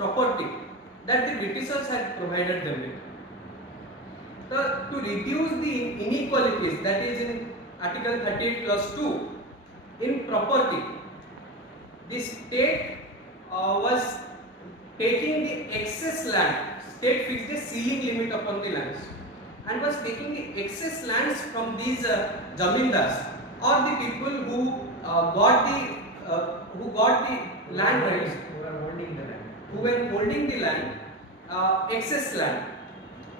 property that the Britishers had provided them with. To reduce the inequalities, that is in Article 38 Clause 2, in property, the state was taking the excess land. State fixed a ceiling limit upon the lands and was taking the excess lands from these zamindars or the people who got the land rights, who were holding the land, excess land,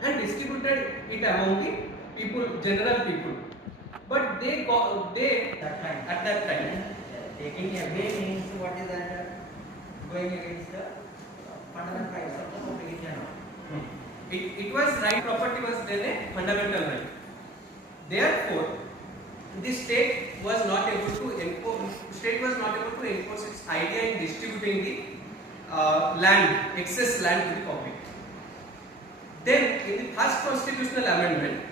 and distributed it among the people, general people. But they at that time taking away means what is that? Going against the fundamental rights of the public in general. It was right, property was then a fundamental right. Therefore, the state was not able to enforce its idea in distributing the land, excess land to the public. Then, in the first constitutional amendment,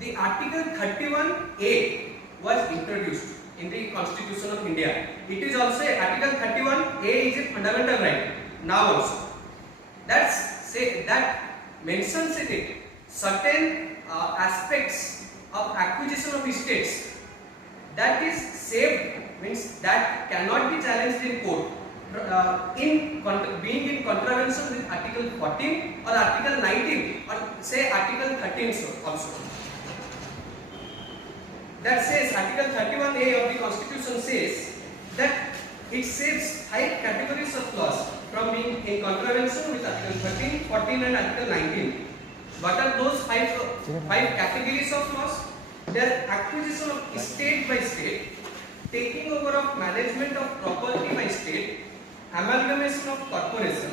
the Article 31A was introduced in the Constitution of India. It is also Article 31A is a fundamental right now also. That mentions in it certain aspects of acquisition of estates that is saved, means that cannot be challenged in court, being in contravention with Article 14 or Article 19 or say Article 13 also. That says Article 31A of the Constitution says that it saves 5 categories of laws from being in contravention with Article 13, 14 and Article 19. What are those 5 categories of laws? They are acquisition of state by state, taking over of management of property by state, amalgamation of corporation,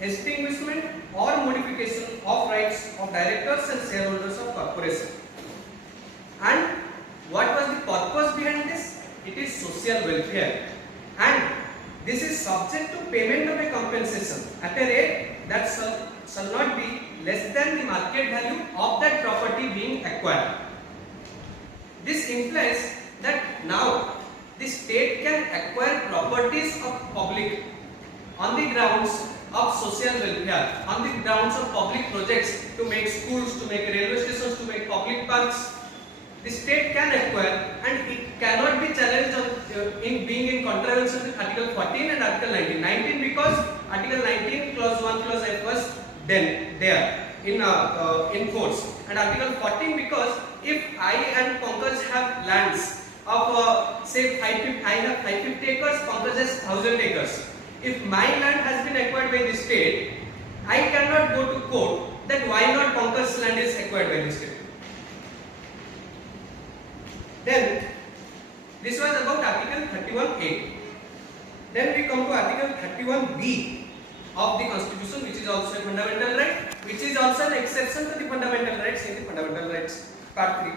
extinguishment or modification of rights of directors and shareholders of corporation. And what was the purpose behind this? It is social welfare, and this is subject to payment of a compensation at a rate that shall not be less than the market value of that property being acquired. This implies that now the state can acquire properties of public on the grounds of social welfare, on the grounds of public projects, to make schools, to make railway stations, to make public parks. The state can acquire, and it cannot be challenged in being in contravention with Article 14 and Article 19. 19 because Article 19 Clause 1 Clause F was then there in force, and Article 14 because if I and Pankaj have lands of say I have 550 acres, Pankaj has 1000 acres. If my land has been acquired by the state, I cannot go to court that why not Pankaj's land is acquired by the state. Then this was about Article 31A. Then we come to Article 31B of the Constitution, which is also a fundamental right, which is also an exception to the fundamental rights in the Fundamental Rights Part 3.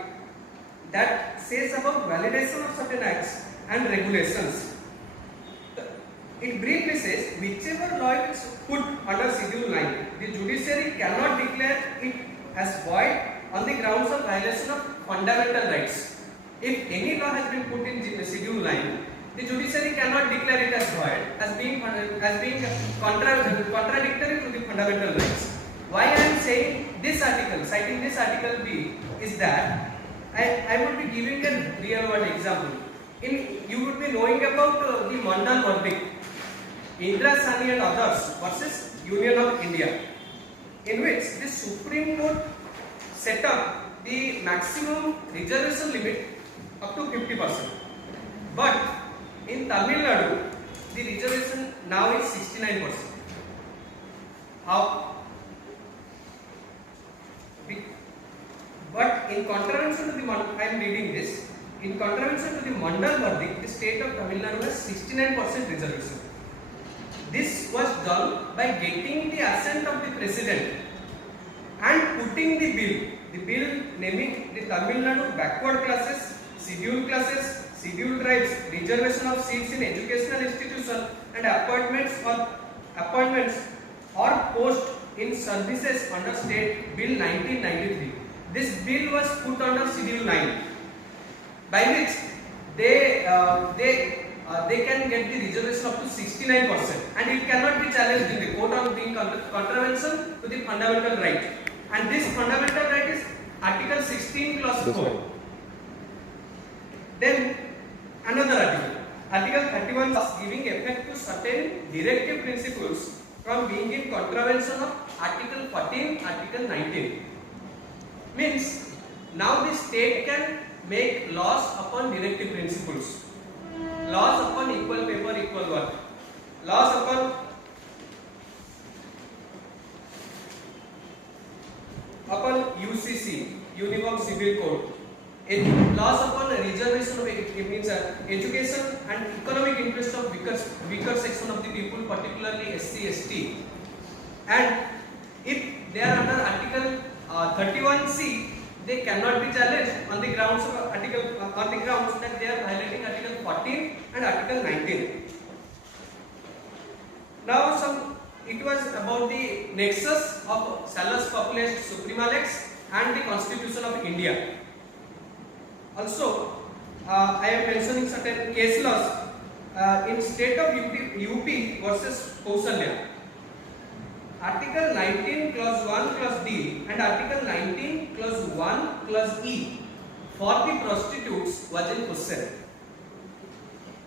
That says about validation of certain acts and regulations. It briefly says, whichever law is put under Schedule 9, the judiciary cannot declare it as void on the grounds of violation of fundamental rights. If any law has been put in Schedule 9, the judiciary cannot declare it as void, as being contradictory to the fundamental rights. Why I am saying this article, citing this Article B, is that I would be giving a real world example. You would be knowing about the Mandal verdict, Indra Sani and others versus Union of India, in which the Supreme Court set up the maximum reservation limit up to 50%. But in Tamil Nadu, the reservation now is 69%. How? But in contravention to the I am reading this. In contravention to the Mandal verdict, the state of Tamil Nadu has 69% reservation. This was done by getting the assent of the president and putting the bill naming the Tamil Nadu backward classes, scheduled tribes, reservation of seats in educational institutions, and appointments or post in services under State Bill 1993. This bill was put under Schedule 9, by which they they can get the reservation up to 69%, and it cannot be challenged in the court on being contravention to the fundamental right. And this fundamental right is Article 16 Clause 4. Then another article, Article 31, is giving effect to certain directive principles from being in contravention of Article 14, Article 19. Means now the state can make laws upon directive principles, laws upon equal paper, equal work, laws upon UCC, Uniform Civil Code, laws upon reservation of education and economic interest of weaker section of the people, particularly SC, ST, and if they are under Article 31C, they cannot be challenged on the grounds of that they are violating Article 14 and Article 19. Now it was about the nexus of Salus Populus Suprema Lex and the Constitution of India. Also, I am mentioning certain case laws in state of UP versus Kausalya. Article 19 Clause 1 Clause D and Article 19 Clause 1 Clause E for the prostitutes was in question.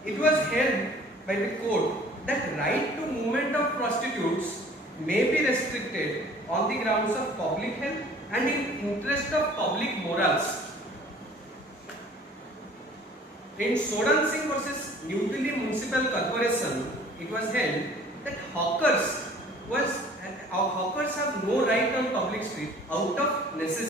It was held by the court that right to movement of prostitutes may be restricted on the grounds of public health and in interest of public morals. In Sodan Singh versus New Delhi Municipal Corporation, it was held that hawkers have no right on public street out of necessity.